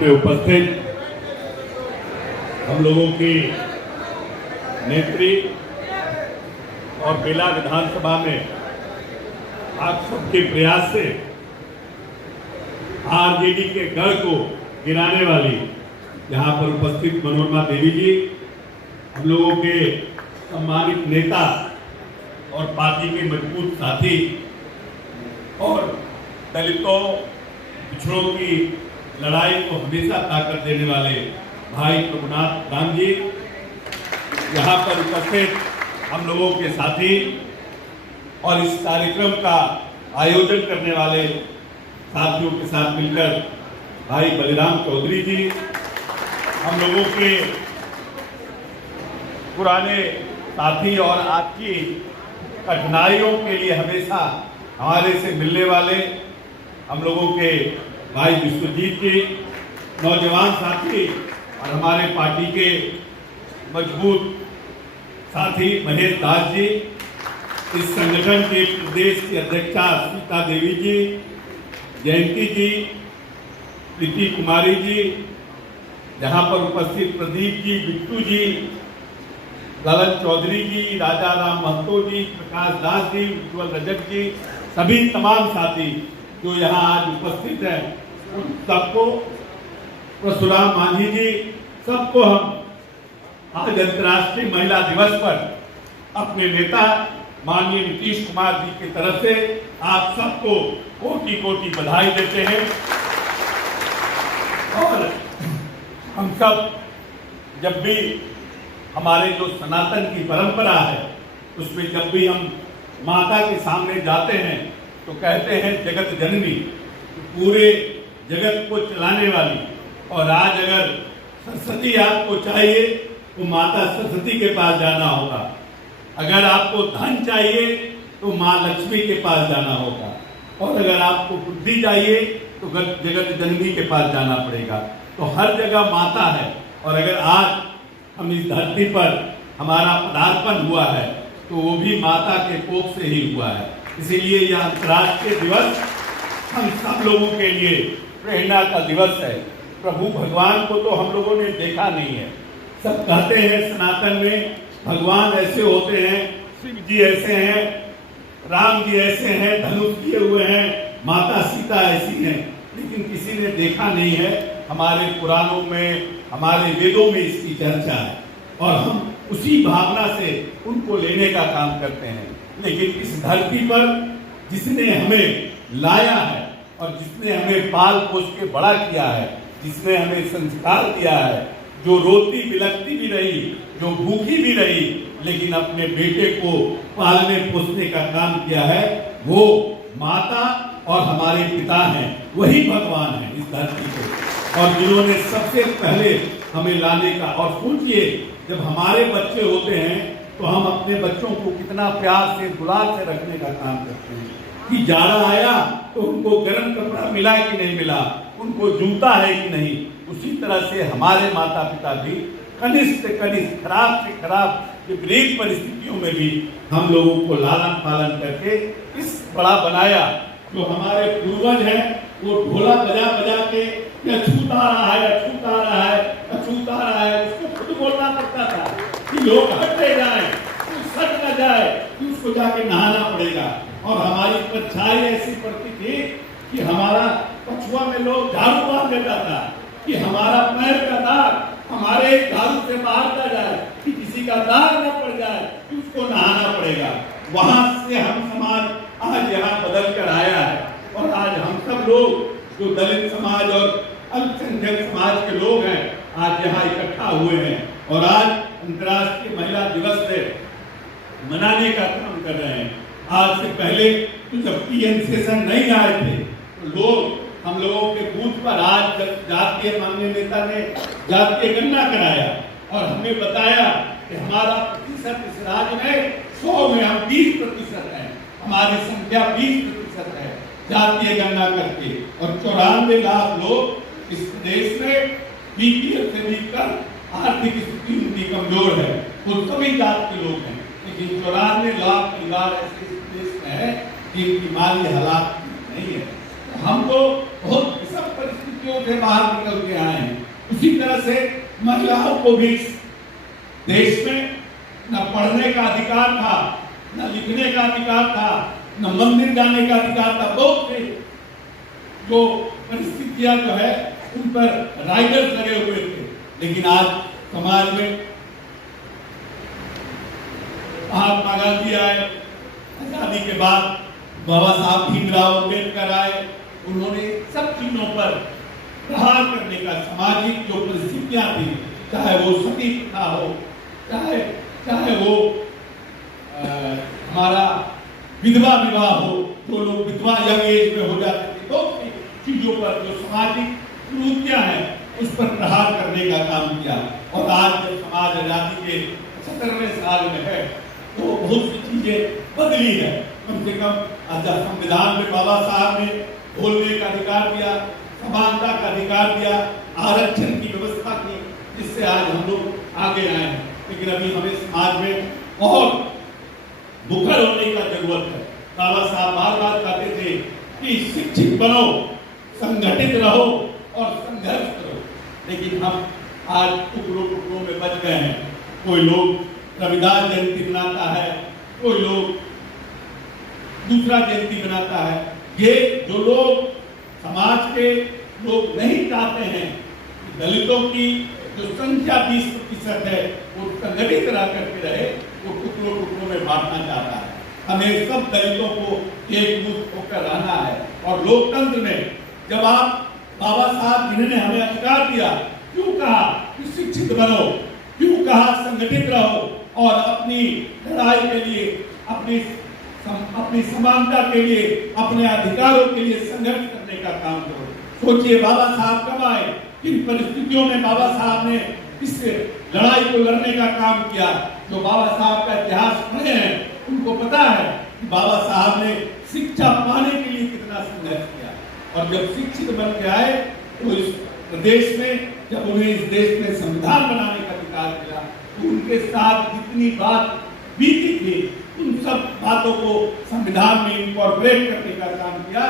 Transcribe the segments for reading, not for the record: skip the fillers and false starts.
में उपस्थित हम लोगों की नेत्री और बेला विधानसभा में आप सबके प्रयास से आरजेडी के गढ़ को गिराने वाली यहाँ पर उपस्थित मनोरमा देवी जी, हम लोगों के सम्मानित नेता और पार्टी के मजबूत साथी और दलितों पिछड़ों की लड़ाई को हमेशा ताकत देने वाले भाई प्रभुनाथ राम जी, यहाँ पर उपस्थित हम लोगों के साथी और इस कार्यक्रम का आयोजन करने वाले साथियों के साथ मिलकर भाई बलिराम चौधरी जी, हम लोगों के पुराने साथी और आपकी कठिनाइयों के लिए हमेशा हमारे से मिलने वाले हम लोगों के भाई विश्वजीत जी, नौजवान साथी और हमारे पार्टी के मजबूत साथी महेश दास जी, इस संगठन के प्रदेश की अध्यक्षा सीता देवी जी, जयंती जी, प्रीति कुमारी जी, यहाँ पर उपस्थित प्रदीप जी, बिट्टू जी, ललन चौधरी जी, राजा राम महतो जी, प्रकाश दास जी, उज्ज्वल रजक जी, सभी तमाम साथी जो यहाँ आज उपस्थित हैं, उन सबको, परशुराम मांझी जी, सबको हम आज अंतर्राष्ट्रीय महिला दिवस पर अपने नेता माननीय नीतीश कुमार जी की तरफ से आप सबको कोटि कोटि बधाई देते हैं। और हम सब जब भी हमारे जो सनातन की परंपरा है उसमें जब भी हम माता के सामने जाते हैं तो कहते हैं जगत जननी, पूरे जगत को चलाने वाली। और आज अगर सरस्वती आपको चाहिए तो माता सरस्वती के पास जाना होगा, अगर आपको धन चाहिए तो माँ लक्ष्मी के पास जाना होगा, और अगर आपको बुद्धि चाहिए तो जगत जननी के पास जाना पड़ेगा। तो हर जगह माता है। और अगर आज हम इस धरती पर हमारा पदार्पण हुआ है तो वो भी माता के कोख से ही हुआ है। इसीलिए यह अंतर्राष्ट्रीय दिवस हम सब लोगों के लिए प्रेरणा का दिवस है। प्रभु भगवान को तो हम लोगों ने देखा नहीं है। सब कहते हैं सनातन में भगवान ऐसे होते हैं, शिव जी ऐसे हैं, राम जी ऐसे हैं, धनुष किए हुए हैं, माता सीता ऐसी हैं, लेकिन किसी ने देखा नहीं है। हमारे पुराणों में, हमारे वेदों में इसकी चर्चा है और हम उसी भावना से उनको लेने का काम करते हैं। लेकिन इस धरती पर जिसने हमें लाया है और जिसने हमें पाल पोस के बड़ा किया है, जिसने हमें संस्कार दिया है, जो रोती बिलखती भी रही, जो भूखी भी रही, लेकिन अपने बेटे को पालने पोसने का काम किया है, वो माता और हमारे पिता हैं, वही भगवान है इस धरती पे। और जिन्होंने सबसे पहले हमें लाने का, और सोचिए जब हमारे बच्चे होते हैं तो हम अपने बच्चों को कितना प्यार से दुलार से रखने का काम करते हैं कि जाड़ा आया तो उनको गर्म कपड़ा मिला कि नहीं मिला, उनको जूता है कि नहीं। उसी तरह से हमारे माता पिता भी कनिष्ठ से कनिष्ठ, खराब से खराब विपरीत परिस्थितियों में भी हम लोगों को लालन पालन करके इस बड़ा बनाया। जो हमारे पूर्वज हैं वो ढोला बजा बजा के अछूता रहा है, अछूता रहा है, अछूता रहा है, उसको खुद बोलना पड़ता था कि लोग हटते जाए, सट न जाए, उसको जाके नहाना पड़ेगा। और हमारी परछाई ऐसी पड़ती थी कि हमारा पछुआ में लोग झाड़ू बांध देता था कि हमारा पैर का दाग हमारे झाड़ू से बाहर न जाए, कि किसी का दाग न पड़ जाए, कि उसको नहाना पड़ेगा। वहां से हम समाज आज यहाँ बदल कर आया है और आज हम सब लोग जो दलित समाज और अल्पसंख्यक समाज के लोग हैं आज यहाँ इकट्ठा हुए हैं और आज अंतर्राष्ट्रीय महिला दिवस से मनाने का काम कर रहे हैं। आज से पहले तो जब पीएम सेशन नहीं आए थे तो लोग हम लोगों के बूथ पर आज जातीय माननीय नेता ने जातीय गणना कराया और हमें बताया कि हमारा प्रतिशत इस राज्य में 100 में हम 20% है, हमारी संख्या 20% है जातीय गणना करके। और 94 लाख लोग इस देश में बीपीएल से लेकर आर्थिक स्थिति उनकी कमजोर है, वो सभी जात के लोग हैं। लेकिन 94 लाख परिवार ऐसे इस देश में है जिनकी माली हालात नहीं है। हम तो बहुत विषम परिस्थितियों परिस्थितियों से बाहर निकल के आए हैं। उसी तरह से महिलाओं को भी इस देश में न पढ़ने का अधिकार था, न लिखने का अधिकार था, न मंदिर जाने का अधिकार था। बहुत से जो परिस्थितियां जो है उन पर राइडर्स लगे हुए थे। लेकिन आज समाज में महात्मा गांधी आए, आजादी के बाद बाबा साहब भीमराव अम्बेडकर आए, उन्होंने सब चीजों पर प्रहार करने का, सामाजिक जो परिस्थितियां थी, चाहे वो सती प्रथा हो, चाहे वो हमारा विधवा विवाह हो, जो लोग विधवा यंग एज में हो जाते थे, बहुत सी चीजों पर जो सामाजिक कुरीतियां हैं उस पर प्रहार करने का काम किया। और आज जब समाज आजादी के 75वें साल में है तो बहुत सी चीजें बदली है। कम से कम संविधान में बाबा साहब ने बोलने का अधिकार दिया, समानता का अधिकार दिया, आरक्षण की व्यवस्था की, जिससे आज हम लोग आगे आए हैं। लेकिन अभी हमें समाज में और मुखर होने का जरूरत है। बाबा साहब बार बार कहते थे कि शिक्षित बनो, संगठित रहो और संघर्ष करो। लेकिन हम आज टुकड़ों में बच गए हैं। कोई लोग रविदास जयंती मनाता है, कोई लोग दूसरा जयंती मनाता है। ये जो लोग समाज के लोग नहीं चाहते हैं, दलितों की जो संख्या 20% है वो संगठित रह करके रहे, वो टुकड़ों में बांटना चाहता है। हमें सब दलितों को एकजुट होकर रहना है। और लोकतंत्र में जब आप बाबा साहब जिन्होंने हमें अधिकार दिया, क्यों कहा कि शिक्षित बनो, क्यों कहा संगठित रहो और अपनी लड़ाई के लिए, अपनी समानता के लिए, अपने अधिकारों के लिए संघर्ष करने का काम करो। सोचिए बाबा साहब कब आए, किन परिस्थितियों में बाबा साहब ने इस लड़ाई को लड़ने का काम किया। जो बाबा साहब का इतिहास पढ़े हैं उनको पता है कि बाबा साहब ने शिक्षा पाने के लिए कितना संघर्ष किया। और जब शिक्षित बन के आए तो इस प्रदेश में, जब उन्हें इस देश में संविधान बनाने का अधिकार मिला, तो उनके साथ जितनी बात बीती थी उन सब बातों को संविधान में इनकॉर्पोरेट करने का काम किया।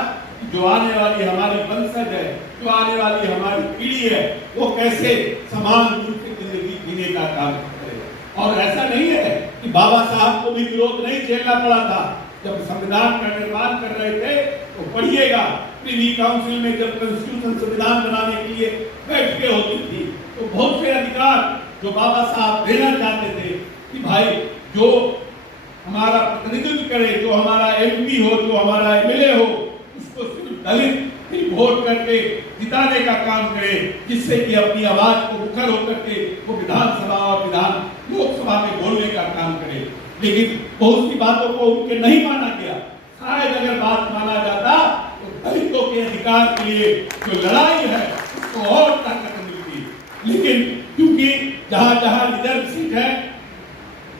जो आने वाली हमारी वंशज है, जो आने वाली हमारी पीढ़ी है, वो कैसे समान रूप से जिंदगी जीने का काम करे। और ऐसा नहीं है कि बाबा साहब को भी विरोध नहीं झेलना पड़ा था। जब संविधान का निर्माण कर रहे थे तो पढ़िएगा, प्रीवी काउंसिल में जब कॉन्स्टिट्यूशन संविधान बनाने के लिए बैठकें होती थी तो बहुत से अधिकार जो बाबा साहब देना चाहते थे कि भाई जो हमारा प्रतिनिधित्व करे, जो हमारा एमपी हो, जो हमारा एमएलए हो, उसको सिर्फ दलित ही वोट करके जिताने का काम करे, जिससे कि अपनी आवाज को मुखर होकर के वो विधानसभा और लोकसभा में बोलने का काम करे। लेकिन बहुत सी बातों को उनके नहीं माना गया। शायद अगर बात माना जाता तो दलितों के अधिकार के लिए जो लड़ाई है उसको और ताकत मिलती। लेकिन क्योंकि जहां जहां रिजर्व सीट है,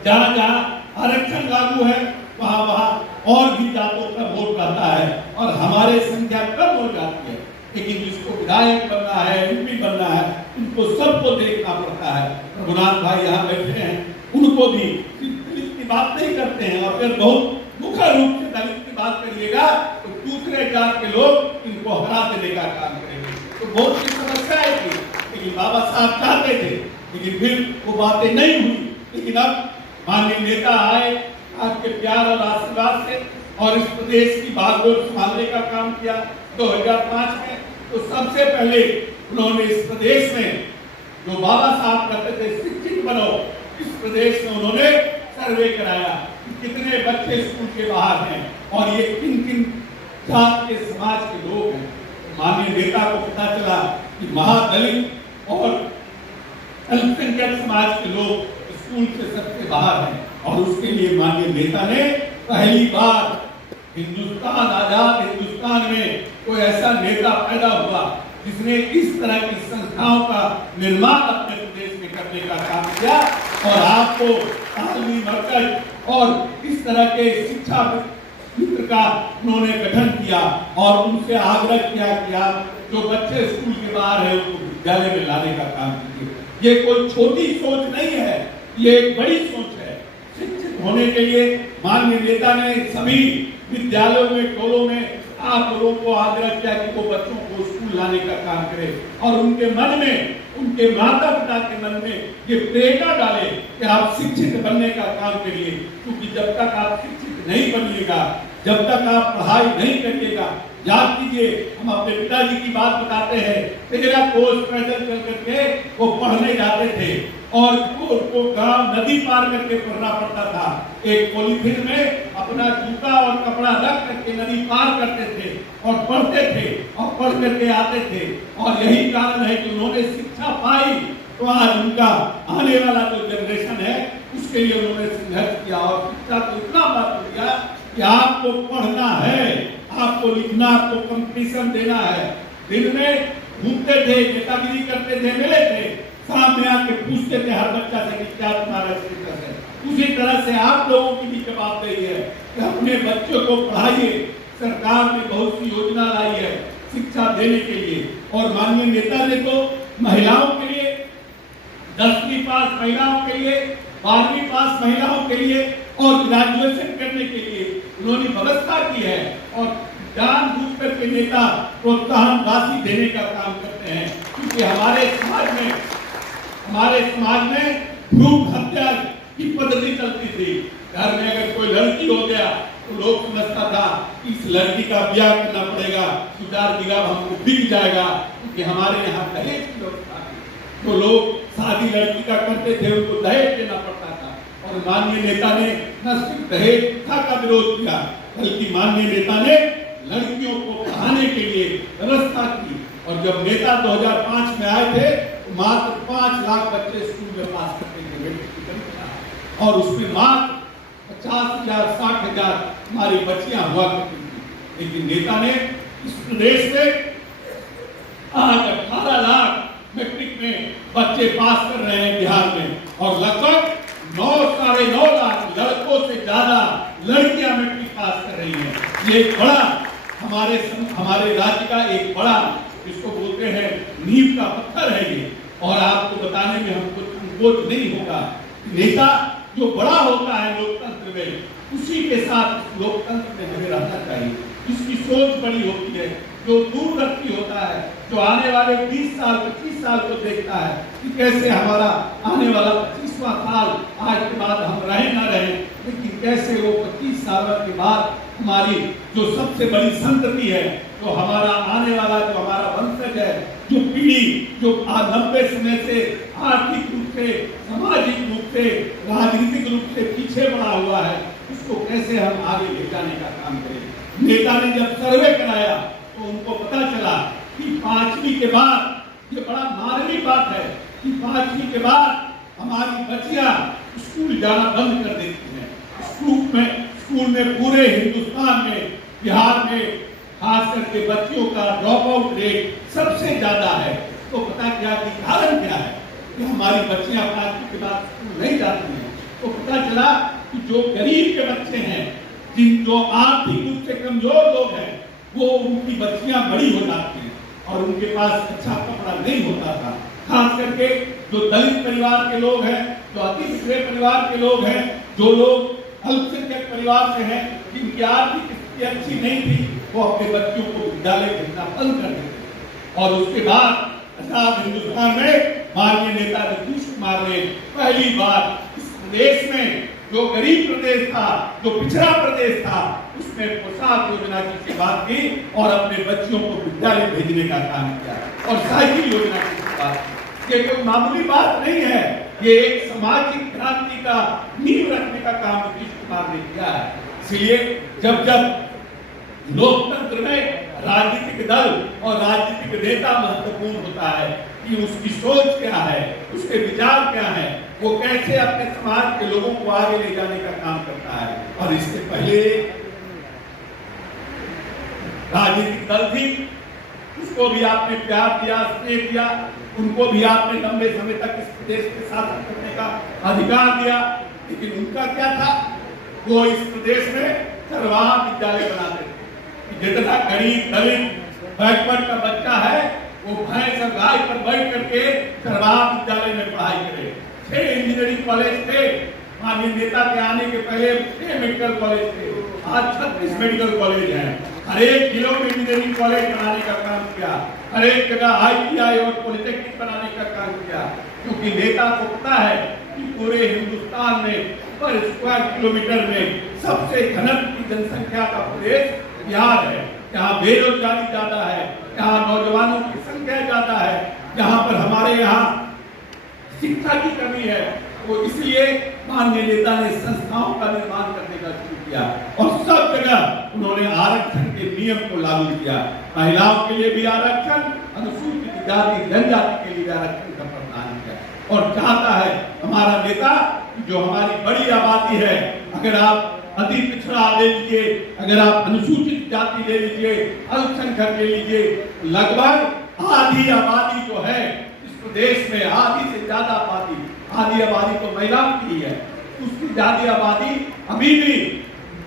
जहां जहां आरक्षण लागू है, वहां वहां और भी जातों का वोट रहता है और हमारे संख्या कम हो जाती है। लेकिन जिसको विधायक बनना है, एमपी बनना है, उनको सबको देखना पड़ता है। रघुनाथ भाई यहाँ बैठे हैं, उनको भी दलित की बात नहीं करते हैं। और अगर बहुत मुख्य रूप से दलित की बात करिएगा तो दूसरे जात के लोग इनको हरा देने का काम करेंगे। तो बहुत सी समस्याएं थी, लेकिन बाबा साहब चाहते थे, लेकिन फिर वो बातें नहीं हुई। लेकिन अब माननीय नेता आए आपके प्यार और आशीर्वाद से और इस प्रदेश की बागडोर संभालने का काम किया 2005 में। तो सबसे पहले उन्होंने इस प्रदेश में जो बाबा साहब कहते थे शिक्षित बनो, इस प्रदेश में उन्होंने सर्वे कराया कि कितने बच्चे स्कूल के बाहर हैं और ये किन किन जात के समाज के लोग हैं। माननीय नेता को पता चला कि महादलित और अल्पसंख्यक समाज के लोग स्कूल से सबसे बाहर हैं। और उसके लिए माननीय नेता ने पहली बार हिंदुस्तान, आजाद हिंदुस्तान में कोई ऐसा नेता पैदा हुआ जिसने इस तरह की संस्थाओं का निर्माण अपने प्रदेश में करने का काम किया। और आपको तालीमी मरकज और इस तरह के शिक्षा मित्र का उन्होंने गठन किया और उनसे आग्रह किया कि आप जो बच्चे स्कूल के बाहर है उनको विद्यालय में लाने का काम कीजिए। ये कोई छोटी सोच नहीं है, ये एक बड़ी सोच है। शिक्षित होने के लिए माननीय नेता ने सभी विद्यालयों में, टोलों में आप लोगों को आग्रह किया कि वो बच्चों को स्कूल स्कूल लाने का काम करे और उनके मन में, उनके माता पिता के मन में ये प्रेरणा डाले कि आप शिक्षित बनने का काम करिए। क्योंकि जब तक आप शिक्षित नहीं बनिएगा, जब तक आप पढ़ाई नहीं करिएगा, याद कीजिए हम अपने पिताजी की बात बताते हैं, 13 कोस पैदल चल करके वो पढ़ने जाते थे और वो गांव नदी पार करके पढ़ना पड़ता था। एक पॉलीथिन में अपना जूता और कपड़ा रख करके नदी पार करते थे और पढ़ते थे और पढ़ करके आते थे। और यही कारण है कि उन्होंने शिक्षा पाई, तो आज उनका आने वाला जो जनरेशन है उसके लिए उन्होंने संघर्ष किया और शिक्षा को इतना महत्व दिया कि आपको पढ़ना है, आपको लिखना, आपको कंपटीशन देना है। दिन में घूमते थे, नेतागिरी करते थे, मिले थे, सामने आके पूछते थे हर बच्चा से कि क्या तुम्हारा स्टेटस है। उसी तरह से आप लोगों की भी जवाबदेही है कि अपने बच्चों को पढ़ाइए। सरकार ने बहुत सी योजना लाई है शिक्षा देने के लिए और माननीय नेता ने तो महिलाओं के लिए 10वीं पास महिलाओं के लिए, 12वीं पास महिलाओं के लिए और ग्रेजुएशन करने के लिए उन्होंने व्यवस्था की है और जानबूझ करके नेता प्रोत्साहन राशि देने का काम करते हैं। क्योंकि हमारे समाज में भ्रूण हत्या की पद्धति चलती थी। घर में अगर कोई लड़की हो गया तो लोग समझता था कि इस लड़की का ब्याह करना पड़ेगा, 2-4 बीघा हमको बिक जाएगा, क्योंकि हमारे यहाँ दहेज की व्यवस्था थी। तो लोग शादी लड़की का करते थे, उनको दहेज देना पड़ता था। और माननीय नेता ने न सिर्फ दहेज प्रथा का विरोध किया, बल्कि माननीय नेता ने लड़कियों को पढ़ाने के लिए व्यवस्था की। और जब नेता 2005 में आए थे तो मात्र 5 लाख बच्चे स्कूल में पास करते थे और उसमें मात्र 50,000 60,000 हमारी बच्चियां हुआ करती थी। लेकिन नेता ने इस प्रदेश में आज 18 लाख मैट्रिक में बच्चे पास कर रहे हैं बिहार में और लगभग 9-9.5 लाख लड़कों से ज्यादा लड़कियां मैट्रिक पास कर रही हैं। ये बड़ा हमारे राज्य का एक बड़ा, जिसको बोलते हैं नींव का पत्थर है ये। और आपको बताने में हमको संकोच नहीं होगा, नेता जो बड़ा होता है लोकतंत्र में, उसी के साथ लोकतंत्र में हमें रहना चाहिए। जिसकी सोच बड़ी होती है, जो दूरदर्शी होता है, जो आने वाले 20 साल 25 साल को देखता है कि कैसे हमारा आने वाला 25वां साल आज के बाद हम रहे ना रहे, लेकिन कैसे वो 25 साल के बाद हमारी जो सबसे बड़ी संतति है, जो हमारा आने वाला, जो हमारा वंशज है, जो पीढ़ी जो 90 समय से आर्थिक रूप से, सामाजिक रूप से, राजनीतिक रूप से पीछे बढ़ा हुआ है, उसको कैसे हम आगे ले जाने का काम करें। नेता ने जब सर्वे कराया तो उनको पता चला कि 5वीं के बाद, ये बड़ा मानवीय बात है कि 5वीं के बाद हमारी बच्चियां स्कूल जाना बंद कर देती हैं। स्कूल में पूरे हिंदुस्तान में, बिहार में खास करके बच्चियों का ड्रॉप आउट रेट सबसे ज्यादा है। तो पता क्या कि कारण क्या है कि हमारी बच्चियां 5वीं के बाद स्कूल नहीं जाती हैं। तो पता चला कि जो गरीब के बच्चे हैं, जो आर्थिक रूप से कमजोर लोग हैं, वो उनकी बच्चियां बड़ी हो जाती हैं और उनके पास अच्छा कपड़ा नहीं होता था। खास करके जो दलित परिवार के लोग हैं, जो अति पिछड़े परिवार के लोग हैं, जो लोग अल्पसंख्यक परिवार से हैं, जिनकी आर्थिक स्थिति अच्छी नहीं थी, वो अपने बच्चों को विद्यालय भेजना बंद कर देते। और उसके बाद आजाद हिंदुस्तान में माननीय नेता नीतीश कुमार ने पहली बार इस प्रदेश में, जो गरीब प्रदेश था, जो पिछड़ा प्रदेश था, उसमें पोशाक योजना की शुरुआत की और अपने बच्चों को विद्यालय भेजने का काम किया और साइकिल योजना की शुरुआत की। ये कोई मामूली बात नहीं है, ये एक सामाजिक क्रांति का नींव रखने का काम नीतीश कुमार ने किया है। इसलिए जब लोकतंत्र में राजनीतिक दल और राजनीतिक नेता महत्वपूर्ण होता है कि उसकी सोच क्या है, उसके विचार क्या है, वो कैसे अपने समाज के लोगों को आगे ले जाने का काम करता है। और इससे पहले राजनीतिक दल थी, उसको भी आपने प्यार दिया, स्नेह दिया, उनको भी आपने लंबे समय तक इस प्रदेश के शासन करने का अधिकार दिया, लेकिन उनका क्या था, वो इस प्रदेश में चरवाहा विद्यालय बनाते थे। जितना गरीब दलित बैकवर्ड का बच्चा है, वो भैंस और गाय पर बैठ करके चरवाहा विद्यालय में पढ़ाई करे। 6 इंजीनियरिंग कॉलेज थे, माननीय नेता के आने के पहले 6 मेडिकल कॉलेज थे, आज 36 मेडिकल कॉलेज हैं। हर एक जिलों में इंजीनियरिंग कॉलेज बनाने का काम किया, हर एक जगह ITI और पॉलिटेक्निक बनाने का काम किया, क्योंकि नेता को पता है कि पूरे हिंदुस्तान में पर स्क्वायर किलोमीटर में सबसे घनत्व की जनसंख्या का प्रदेश बिहार है, जहाँ बेरोजगारी ज्यादा है, जहाँ नौजवानों की संख्या ज्यादा है, जहाँ पर हमारे यहाँ शिक्षा की कमी है। तो इसलिए माननीय नेता ने संस्थाओं का निर्माण करने का शुरू किया और सब जगह उन्होंने आरक्षण के नियम को लागू किया। महिलाओं के लिए भी आरक्षण, अनुसूचित जाति जनजाति के लिए भी आरक्षण का प्रावधान किया और चाहता है हमारा नेता जो हमारी बड़ी आबादी है, अगर आप अति पिछड़ा ले लीजिए, अगर आप अनुसूचित जाति ले लीजिए, अल्पसंख्यक ले लीजिए, लगभग आधी आबादी जो है इस प्रदेश में, आधी से ज्यादा आधी आबादी तो महिलाओं की है, उसकी ज्यादा आबादी अभी भी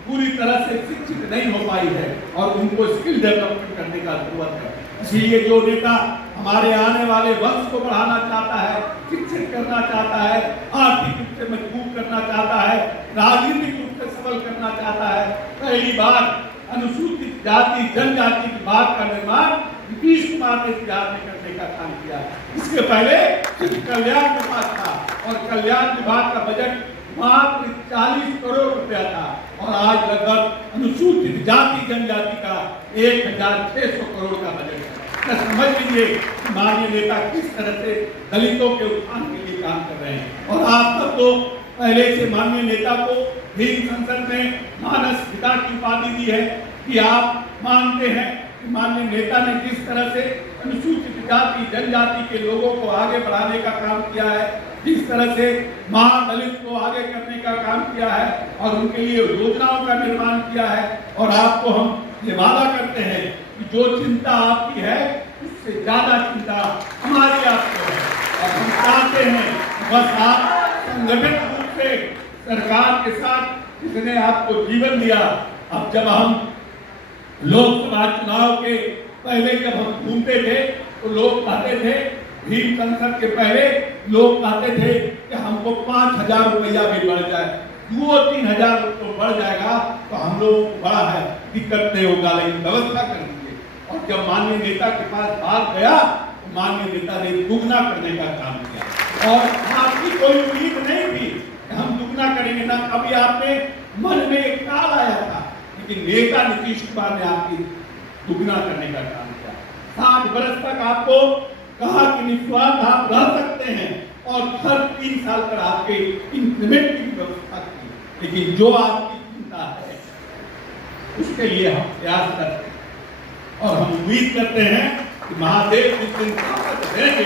पूरी तरह से शिक्षित नहीं हो पाई है और उनको स्किल डेवलपमेंट करने का जरूरत है। इसलिए जो नेता हमारे आने वाले वंश को बढ़ाना चाहता है, शिक्षित करना चाहता है, आर्थिक रूप से मजबूत करना चाहता है, राजनीतिक रूप से सबल करना चाहता है, पहली बार अनुसूचित जाति जनजाति विभाग का निर्माण नीतीश कुमार ने बिहार में करने का काम किया। इसके पहले सिर्फ कल्याण विभाग था और कल्याण विभाग का बजट मात्र 40 करोड़ रुपया था और आज लगभग अनुसूचित जाति जनजाति का 1600 करोड़ का बजट है। समझ लीजिए माननीय नेता किस तरह से दलितों के उत्थान के लिए काम कर रहे हैं। और आप सब तो पहले से माननीय नेता को हिंद संसद में मानस पिता की उपाधि दी है कि आप मानते हैं कि माननीय नेता ने जिस तरह से अनुसूचित जाति जनजाति के लोगों को आगे बढ़ाने का काम किया है, जिस तरह से महादलित को आगे करने का काम किया है और उनके लिए योजनाओं का निर्माण किया है। और आपको हम ये वादा करते हैं कि जो चिंता आपकी है उससे ज्यादा चिंता हमारी आपको है और हम चाहते हैं बस आप संगठित रूप से सरकार के साथ जिसने आपको जीवन दिया। अब जब हम लोकसभा चुनाव के पहले जब हम घूमते थे तो लोग कहते थे, भीम संसद के पहले लोग कहते थे कि हमको 5,000 रुपया भी बढ़ जाए, 2-3 हजार तो बढ़ जाएगा तो हम लोगों को बड़ा है, दिक्कत नहीं होगा, लेकिन व्यवस्था कर दीजिए। और जब माननीय नेता के पास बात गया तो माननीय नेता ने दुगना करने का काम किया और आपकी कोई उम्मीद नहीं थी कि हम दुगना करेंगे ना, कभी आपने मन में एक ख्याल आया था, लेकिन नेता नीतीश कुमार ने आपकी दुगना करने का काम किया। 60 वर्ष तक आपको कहा कि निस्वार्थ आप रह सकते हैं और हर 3 साल पर आपके इंक्रीमेंट की व्यवस्था की, लेकिन जो आपकी चिंता है उसके लिए हम प्रयास करते हैं और हम उम्मीद करते हैं कि महादेव जिस दिन ताकत देंगे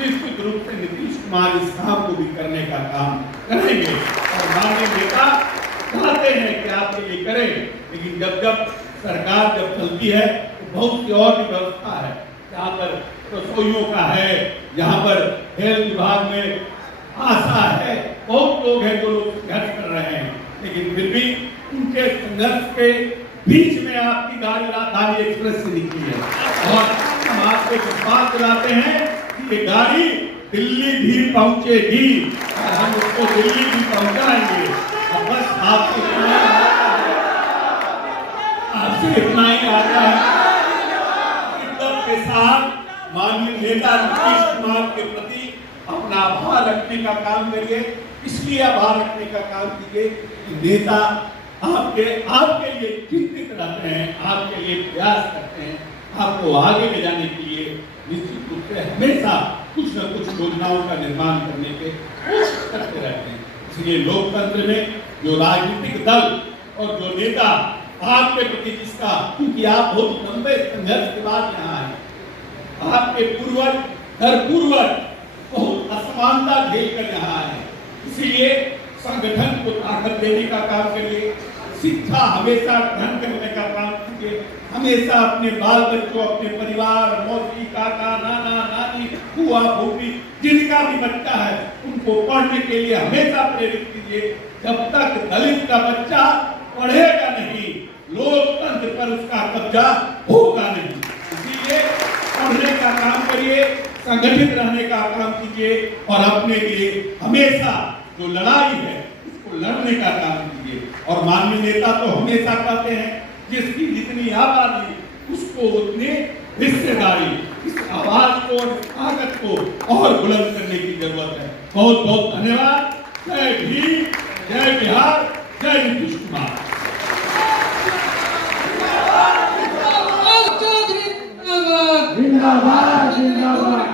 निश्चित रूप से नीतीश कुमार इस काम को भी करने का काम करेंगे। और माननीय नेता चाहते हैं कि आप ये करें, लेकिन जब सरकार जब चलती है तो बहुत सी और भी व्यवस्था है, जहाँ पर रसोइयों का है, जहाँ पर हेल्थ विभाग में आशा है, बहुत लोग हैं जो लोग संघर्ष कर रहे हैं, लेकिन फिर भी उनके संघर्ष के बीच में आपकी गाड़ी राजधानी एक्सप्रेस से निकली है और हम आपको विश्वास दिलाते हैं कि ये गाड़ी दिल्ली भी पहुंचेगी और हम उसको दिल्ली भी पहुंचाएंगे। और बस आपसे इतना ही आता है के साथ माननीय नेता नीतीश कुमार के प्रति अपना आभार रखने का काम करिए। इसलिए आभार रखने का काम कीजिए कि नेता आपके लिए चिंतित रहते हैं, आपके लिए प्रयास करते हैं, आपको आगे ले जाने के लिए निश्चित रूप से हमेशा कुछ न कुछ योजनाओं का निर्माण करने के कोशिश करते रहते हैं। इसलिए लोकतंत्र में जो राजनीतिक दल और जो नेता आपके प्रति जिसका, क्योंकि आप बहुत लंबे संघर्ष के बाद यहाँ आए, आपके पूर्वज बहुत असमानता झेल कर यहाँ आए, इसीलिए संगठन को ताकत देने का काम करिए, शिक्षा हमेशा ग्रहण करने का काम कीजिए, हमेशा अपने बाल बच्चों, अपने परिवार, मौसी, काका, नाना, नानी, बुआ, फूफी, जिनका भी बच्चा है उनको पढ़ने के लिए हमेशा प्रेरित कीजिए। जब तक दलित का बच्चा पढ़ेगा नहीं, लोकतंत्र पर उसका कब्जा होगा नहीं। इसीलिए पढ़ने का काम करिए, संगठित रहने का काम कीजिए और अपने लिए हमेशा जो लड़ाई है उसको लड़ने का काम कीजिए। और माननीय नेता तो हमेशा कहते हैं जिसकी जितनी आबादी उसको उतनी हिस्सेदारी। इस आवाज को और इस ताकत को और बुलंद करने की जरूरत है। बहुत बहुत धन्यवाद। जय भीम, जय बिहार, जय नीतीश कुमार। जिंदाबाद जिंदाबाद।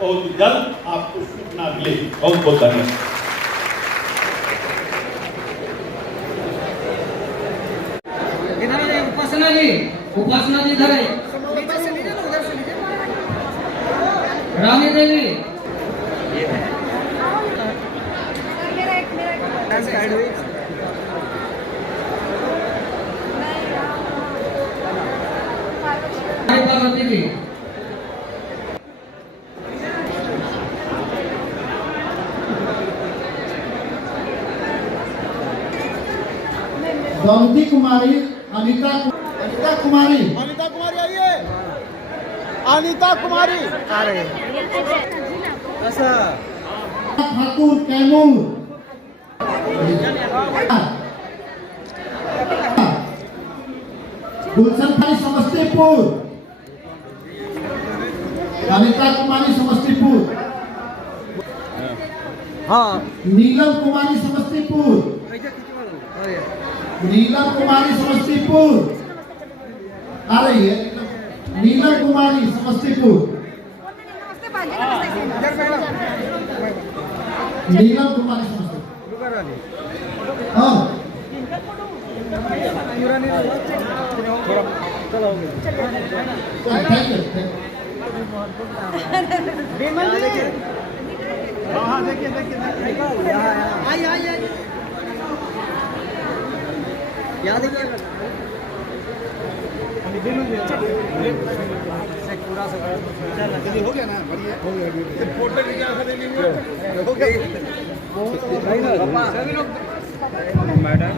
बहुत जल्द आपको सूचना मिलेगी। बहुत बहुत धन्यवाद। उपासना जी इधर है। रानी देवी पार्वती जी दौलती कुमारी, अनिता कुमारी, आइए। अनिता कुमारी आ रहे हैं। ठाकुर कैमूर, गुलशन कुमारी समस्तीपुर, अनिता कुमारी समस्तीपुर, हाँ नीलम कुमारी समस्तीपुर, नीलम कुमारी समस्तीपुर आ रही है। नीलम कुमारी समस्तीपुर, नीलम कुमारी समस्तीपुर। हाँ थैंक यू। हाँ देखिए आइए याद है हो गया ना, बढ़िया हो गया। Photo madam